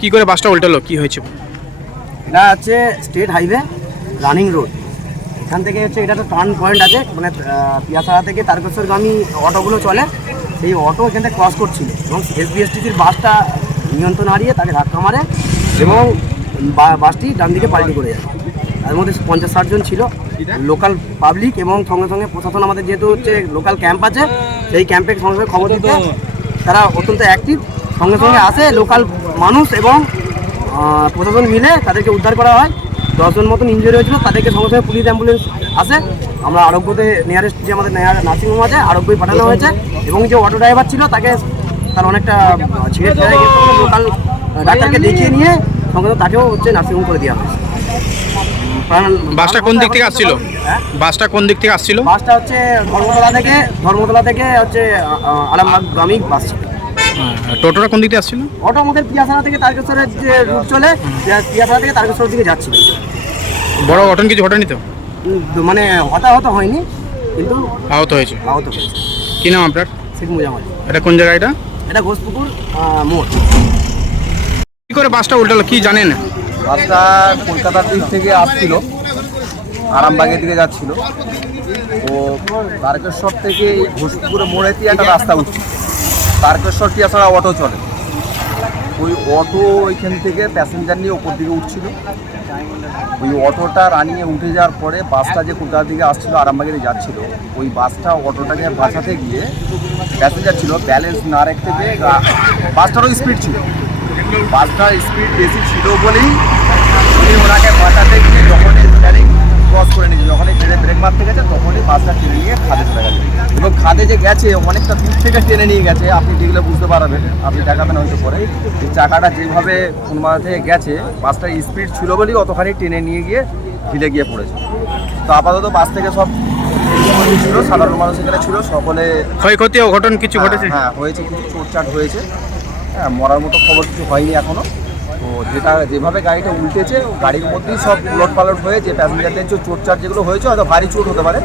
কি করে বাসটা উল্টালো? কি হয়েছে? এটা হচ্ছে স্টেট হাইওয়ে রানিং রোড এখান থেকে হচ্ছে এটা তো টার্ন পয়েন্ট আছে মানে পিয়াসারা থেকে তারকেশ্বরগামী অটোগুলো চলে। সেই অটো এখান থেকে ক্রস করছিল এবং এসবিএসটিসির বাসটা নিয়ন্ত্রণ হারিয়ে তাকে ধাক্কা মারে এবং বাসটি ডান দিকে পাল্টি করে যায়। তার মধ্যে পঞ্চাশ ষাটজন ছিল। লোকাল পাবলিক এবং সঙ্গে সঙ্গে প্রশাসন আমাদের যেহেতু হচ্ছে লোকাল ক্যাম্প আছে, সেই ক্যাম্পে সঙ্গে সঙ্গে খবর দিতে তারা অত্যন্ত অ্যাক্টিভ সঙ্গে সঙ্গে আসে লোকাল মানুষ এবং প্রশাসন মিলে তাদেরকে উদ্ধার করা হয়। দশজন মতন ইঞ্জুরি হয়েছিল তাদেরকে সঙ্গে সঙ্গে পুলিশ অ্যাম্বুলেন্স আসে। আমরা আরোগ্যতে নিয়ারেস্ট যে আমাদের নার্সিংহোম আছে আরোগ্যই পাঠানো হয়েছে। এবং যে অটো ড্রাইভার ছিল তাকে তার অনেকটা ছিঁড়ে ফেলে লোকাল ডাক্তারকে দেখিয়ে নিয়ে সঙ্গে সঙ্গে তাকেও হচ্ছে নার্সিংহোম করে দেওয়া হয়েছে। বাসটা কোন দিক থেকে আসছিল? হ্যাঁ? বাসটা কোন দিক থেকে আসছিল? বাসটা হচ্ছে ধর্মতলা থেকে ধর্মতলা থেকে হচ্ছে আরামবাগগামী বাস ছিল টোটোটা কোন দিকে আসছিল? অটো আমাদের পিয়াসানা থেকে তারকেশ্বরের যে রুট চলে পিয়াসানা থেকে তারকেশ্বরের দিকে যাচ্ছিল। বড় ঘটন কিছু ঘটেনি তো? মানে হতাহত হয়নি কিন্তু আহত হয়েছে। আহত হয়েছে। কি নাম আপনার? শেখ মুজামাল। এটা কোন জায়গা এটা? এটা ঘোষপুকুর মোড়। কি করে বাসটা উল্টালো কি জানেন? বাসটা কলকাতার দিক থেকে আসছিল আরামবাগের দিকে যাচ্ছিল। ও তারকেশ্বর থেকে এই ঘোষপুরে মোড়েতে একটা রাস্তা উঠছে। তারকেশ্বর টিয়া ছাড়া অটো চলে। ওই অটো ওইখান থেকে প্যাসেঞ্জার নিয়ে ওপর দিকে উঠছিল। ওই অটোটা রানিয়ে উঠে যাওয়ার পরে বাসটা যে কলকাতার দিকে আসছিল আরামবাগের যাচ্ছিল। ওই বাসটা অটোটাকে বাঁচাতে গিয়ে প্যাসেঞ্জার ছিল ব্যালেন্স না রাখতে পেরে গা- বাসটারও স্পিড ছিল। বাসটার স্পিড বেশি ছিল বলেই ওনাকে বাঁচাতে গিয়ে যখনই স্টারিং ক্রস করে নিয়েছে। যখনই ছেড়ে ব্রেক মারতে গেছে তখনই বাসটা টেনে নিয়ে খাদে চলে গেছে। এবং খাদে যে গেছে অনেকটা দূর থেকে টেনে নিয়ে গেছে। আপনি দেখলে বুঝতে পারবেন আপনি দেখাবেন হয়তো পরে। যে চাকাটা যেভাবে কোনবা থেকে গেছে বাসটার স্পিড ছিল বলেই অতখানি টেনে নিয়ে গিয়ে ঢিলে গিয়ে পড়েছে। তো আপাতত বাস থেকে সব ছিল সাধারণ মানুষ এখানে ছিল সকলে ক্ষয়ক্ষতি অঘটন কিছু ঘটেছে? হ্যাঁ হয়েছে কিছু চোটচাট হয়েছে। হ্যাঁ মরার মতো খবর কিছু হয়নি এখনও। তো যেটা যেভাবে গাড়িটা উল্টেছে গাড়ির মধ্যেই সব উলট পালট হয়ে যে প্যাসেঞ্জারদের যে চোটচাট যেগুলো হয়েছে হয়তো ভারী চোট হতে পারে।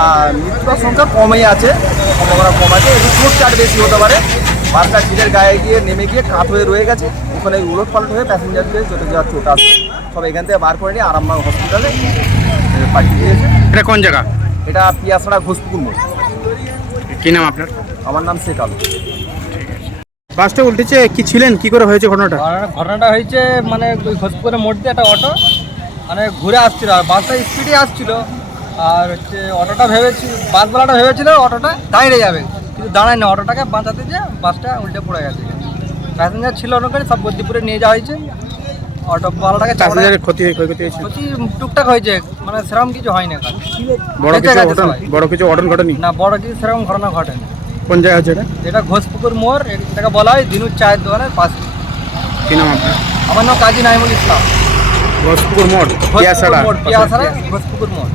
আর মৃত্যুর সংখ্যা কমই আছে সম্ভাবনা কম আছে একটু চোটচাট বেশি হতে পারে। বাসটা ঝিলের গায়ে গিয়ে নেমে গিয়ে কাত হয়ে রয়ে গেছে। ওখানে উলট পালট হয়ে প্যাসেঞ্জারদের চোটে যাওয়ার চোট আছে। সব এখান থেকে বার করে নিয়ে আরামবাগ হসপিটালে পাঠিয়ে দিয়েছে। এটা কোন জায়গা? এটা পিয়াসড়া ঘোষপুকুর মোড়। কি নাম আপনার? আমার নাম শেখ আলু বাসটা উল্টেছে কি ছিলেন? কি করে হয়েছে ঘটনাটা? ঘটনা- ঘটনাটা হয়েছে মানে ওই ঘোষপুরের মোড় দিয়ে একটা অটো মানে ঘুরে আসছিল আর বাসটা স্পিডে আসছিল। আর হচ্ছে অটোটা ভেবেছি বাসওয়ালাটা ভেবেছিল অটোটা দাঁড়িয়ে যাবে কিন্তু দাঁড়ায় না অটোটাকে বাঁচাতে যে বাসটা উল্টে পড়ে গেছে। প্যাসেঞ্জার ছিল অনেক সব গদ্দিপুরে নিয়ে যাওয়া হয়েছে। অটোওয়ালাটাকে চাপড়ে- প্যাসেঞ্জারের ক্ষতি হয়ে- ক্ষয়ক্ষতি হয়েছে? ক্ষতি টুকটাক হয়েছে মানে সেরকম কিছু হয় না বড় কিছু ঘটন। বড় কিছু ঘটন ঘটেনি? না বড় কিছু সেরকম ঘটনা ঘটেনি। কোন জায়গা আছে এটা? এটা ঘোষপুকুর মোড় এটাকে বলা হয় দিনুর চায়ের দোকানের পাশে। কি নাম আপনার? আমার নাম কাজী নাইমুল ইসলাম। ঘোষপুকুর মোড় পিয়াসাড়া ঘোষপুকুর মোড়।